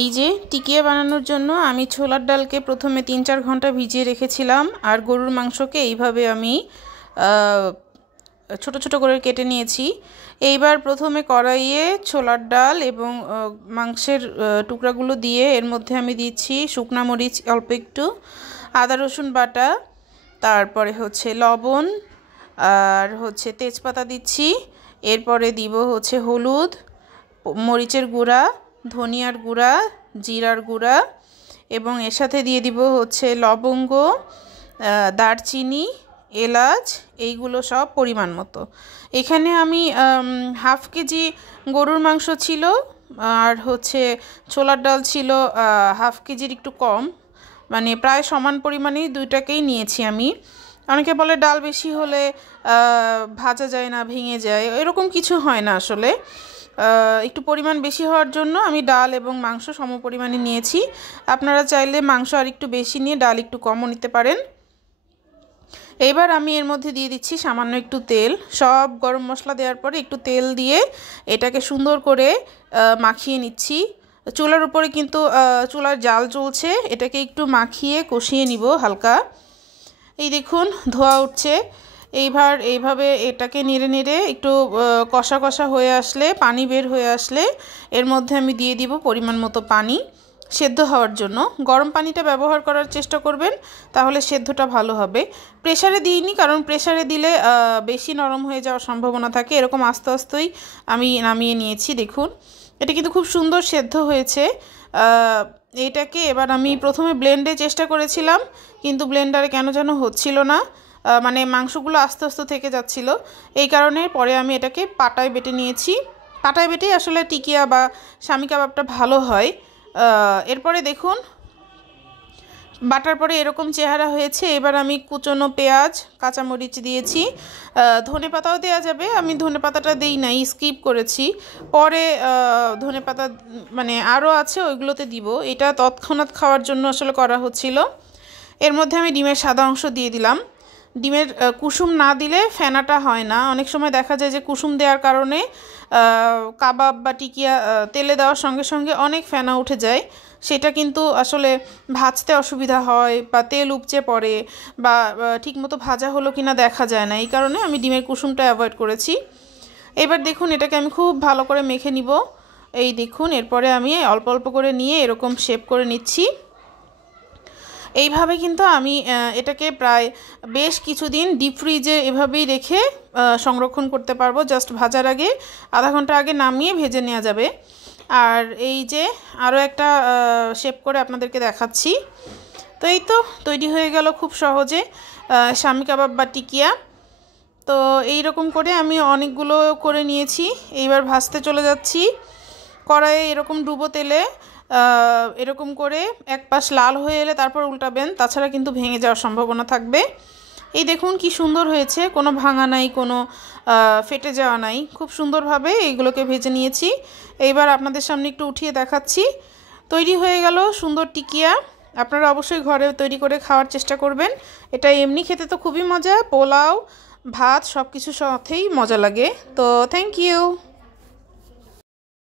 এই যে টিকিয়া বানানোর জন্য আমি ছোলার ডালকে প্রথমে 3-4 ঘন্টা ভিজিয়ে রেখেছিলাম আর গরুর মাংসকে এইভাবে আমি ছোট ছোট করে কেটে নিয়েছি। এইবার প্রথমে কড়াইয়ে ছোলার ডাল এবং মাংসের টুকরাগুলো দিয়ে এর মধ্যে আমি দিচ্ছি শুকনা মরিচ অল্প একটু, আদা রসুন বাটা, তারপরে হচ্ছে লবণ আর হচ্ছে তেজপাতা দিচ্ছি। এরপরে দিব হচ্ছে হলুদ, মরিচের গুঁড়া, ধনিয়ার গুঁড়া, জিরার গুঁড়া এবং এর সাথে দিয়ে দিব হচ্ছে লবঙ্গ, দারচিনি, এলাচ, এইগুলো সব পরিমাণ মতো। এখানে আমি হাফ কেজি গরুর মাংস ছিল আর হচ্ছে ছোলার ডাল ছিল হাফ কেজির একটু কম, মানে প্রায় সমান পরিমাণেই দুইটাকেই নিয়েছি আমি। অনেকে বলে ডাল বেশি হলে ভাজা যায় না, ভেঙে যায়, এরকম কিছু হয় না আসলে। একটু পরিমাণ বেশি হওয়ার জন্য আমি ডাল এবং মাংস সম পরিমাণে নিয়েছি। আপনারা চাইলে মাংস আর একটু বেশি নিয়ে ডাল একটু কমও নিতে পারেন। এইবার আমি এর মধ্যে দিয়ে দিচ্ছি সামান্য একটু তেল। সব গরম মশলা দেওয়ার পরে একটু তেল দিয়ে এটাকে সুন্দর করে মাখিয়ে নিচ্ছি। চুলার উপরে কিন্তু চুলার জাল জ্বলছে, এটাকে একটু মাখিয়ে কষিয়ে নিব হালকা। এই দেখুন ধোয়া উঠছে। এইভাবে এটাকে নেড়ে নেড়ে একটু কষা কষা হয়ে আসলে, পানি বের হয়ে আসলে এর মধ্যে আমি দিয়ে দিব পরিমাণ মতো পানি সেদ্ধ হওয়ার জন্য। গরম পানিটা ব্যবহার করার চেষ্টা করবেন, তাহলে সেদ্ধটা ভালো হবে। প্রেসারে দিইনি, কারণ প্রেসারে দিলে বেশি নরম হয়ে যাওয়ার সম্ভাবনা থাকে। এরকম আস্তে আস্তেই আমি নামিয়ে নিয়েছি। দেখুন এটা কিন্তু খুব সুন্দর সেদ্ধ হয়েছে। এটাকে এবার আমি প্রথমে ব্লেন্ডে চেষ্টা করেছিলাম, কিন্তু ব্লেন্ডারে কেন যেন হচ্ছিল না, মানে মাংসগুলো আস্তে আস্তে থেকে যাচ্ছিল। এই কারণে পরে আমি এটাকে পাটায় বেটে নিয়েছি। পাটায় বেটেই আসলে টিকিয়া বা স্বামী কাবাবটা ভালো হয়। এরপরে দেখুন বাটার পরে এরকম চেহারা হয়েছে। এবার আমি কুচনো পেঁয়াজ, কাঁচামরিচ দিয়েছি, ধনেপাতাও দেওয়া যাবে। আমি ধনেপাতাটা দিই নাই, স্কিপ করেছি। পরে ধনেপাতা মানে আরও আছে, ওইগুলোতে দিব। এটা তৎক্ষণাৎ খাওয়ার জন্য আসলে করা হচ্ছিল। এর মধ্যে আমি ডিমের সাদা অংশ দিয়ে দিলাম। ডিমের কুসুম না দিলে ফেনাটা হয় না। অনেক সময় দেখা যায় যে কুসুম দেওয়ার কারণে কাবাব বা টিকিয়া তেলে দেওয়ার সঙ্গে সঙ্গে অনেক ফেনা উঠে যায়। সেটা কিন্তু আসলে ভাজতে অসুবিধা হয় বা তেল উপচে পড়ে বা ঠিকমতো ভাজা হলো কিনা দেখা যায় না। এই কারণে আমি ডিমের কুসুমটা অ্যাভয়েড করেছি। এবার দেখুন এটাকে আমি খুব ভালো করে মেখে নিব। এই দেখুন এরপরে আমি অল্প অল্প করে নিয়ে এরকম শেপ করে নিচ্ছি। এইভাবে কিন্তু আমি এটাকে প্রায় বেশ কিছুদিন ডিপ ফ্রিজে এভাবেই রেখে সংরক্ষণ করতে পারবো। জাস্ট ভাজার আগে আধা ঘন্টা আগে নামিয়ে ভেজে নেওয়া যাবে। আর এই যে আরও একটা শেপ করে আপনাদেরকে দেখাচ্ছি। তো এই তো তৈরি হয়ে গেল খুব সহজে স্বামী কাবাব বা টিকিয়া। তো এই রকম করে আমি অনেকগুলো করে নিয়েছি। এইবার ভাজতে চলে যাচ্ছি। কড়াইয়ে এরকম ডুবো তেলে এরকম করে এক পাশ লাল হয়ে এলে তারপর উল্টাবেন, তাছাড়া কিন্তু ভেঙে যাওয়ার সম্ভাবনা থাকবে। এই দেখুন কি সুন্দর হয়েছে, কোনো ভাঙা নাই, কোনো ফেটে যাওয়া নাই। খুব সুন্দরভাবে এইগুলোকে ভেজে নিয়েছি। এইবার আপনাদের সামনে একটু উঠিয়ে দেখাচ্ছি। তৈরি হয়ে গেল সুন্দর টিকিয়া। আপনারা অবশ্যই ঘরে তৈরি করে খাওয়ার চেষ্টা করবেন। এটা এমনি খেতে তো খুবই মজা, পোলাও, ভাত সব কিছুর সাথেই মজা লাগে। তো থ্যাংক ইউ।